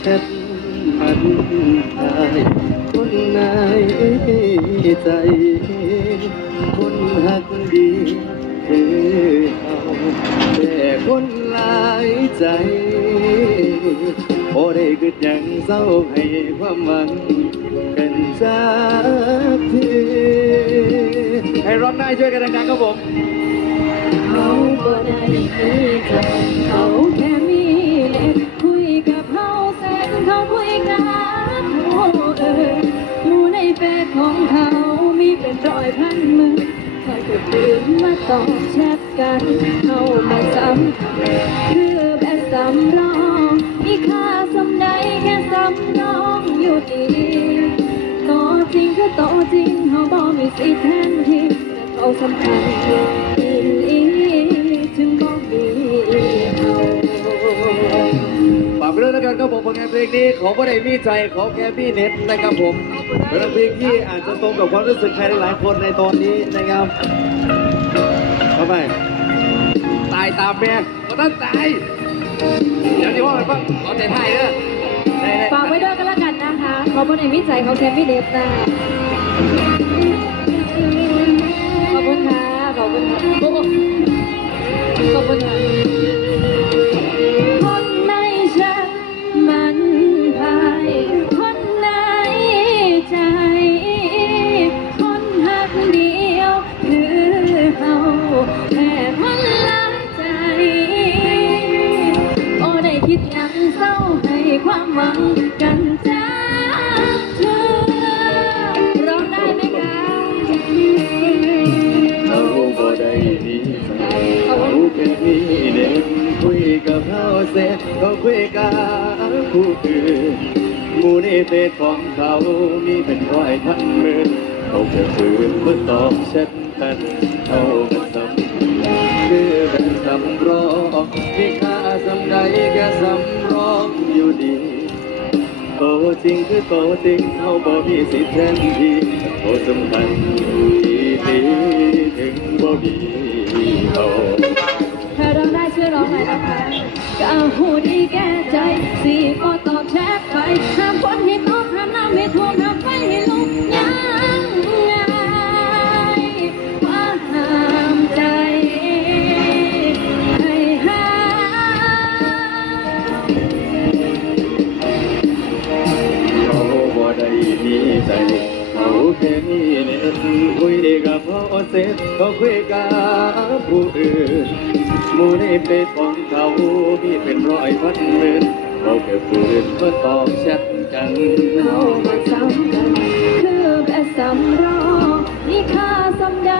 ชายคนนายใจ คนหักดีคือเอาแต่คนหลายใจโอได้คิดหยังเศร้าให้ความหวังกันจากทีให้ร้องได้ช่วยกันดังๆครับผม เขาก็ได้ใจเขาแค่ เขาก็ตื่นมาตองแชทกันเข้ามาซ้ำคือแบบสำรองมีค่าสำใดแค่สำรองอยู่ดีต่อจริงก็ต่อจริงเขาบอกมีสิทธิ์แทนที่แต่เขาสำคัญ กันครับผมผลงานเพลงนี้ขอไม่ได้มีใจของแค่พี่เน็ตนะครับผมเป็นเพลงที่อาจจะตรงกับความรู้สึกใครหลายๆคนในตอนนี้นะครับเข้าไปตายตามแม่ก็ต้องตายเดี๋ยวที่ว่ามันบ้างเอใจไทยเด้อฝากไว้ด้วยกันแล้วกันนะคะขาบ่ได้มีใจเขาแค่มีเล็บนะขอบคุณค่ะขอบคุณค่ะขอบคุณค่ะ กันจากเธอร้องได้ไหมคะเขาบ่ได้ดีเขาแค่มีเด็กคุยกับเขาเสร็จก็คุยกับผู้อื่นหมู่ในเฟซของเขามีเป็นร้อยพันหมื่นเขาแค่ฝืนเพื่อตอบแชทกันเขาก็ทำคือเป็นสำรองมี จริงคือโตจริงเขาบ่มีสิทธิ์แทนที่โตสำคัญที่ดีถึงบ่มีเขาถ้าร้องได้ช่วยร้องหน่อยนะคะก็หูดีแก่ใจสิบ่ตอบแชทไปห้ามคนให้ตองห้ามน้ำไม่ท่วม เขาเสร็จก็คุยกับผู้อื่นหมู่ในเฟซของเขามีเป็นร้อยพันหมื่นเขาแค่ฝืนเพื่อตอบแชทกันเขามาซ้ำกันคือแบบสำรอมีค่าซ้ำใด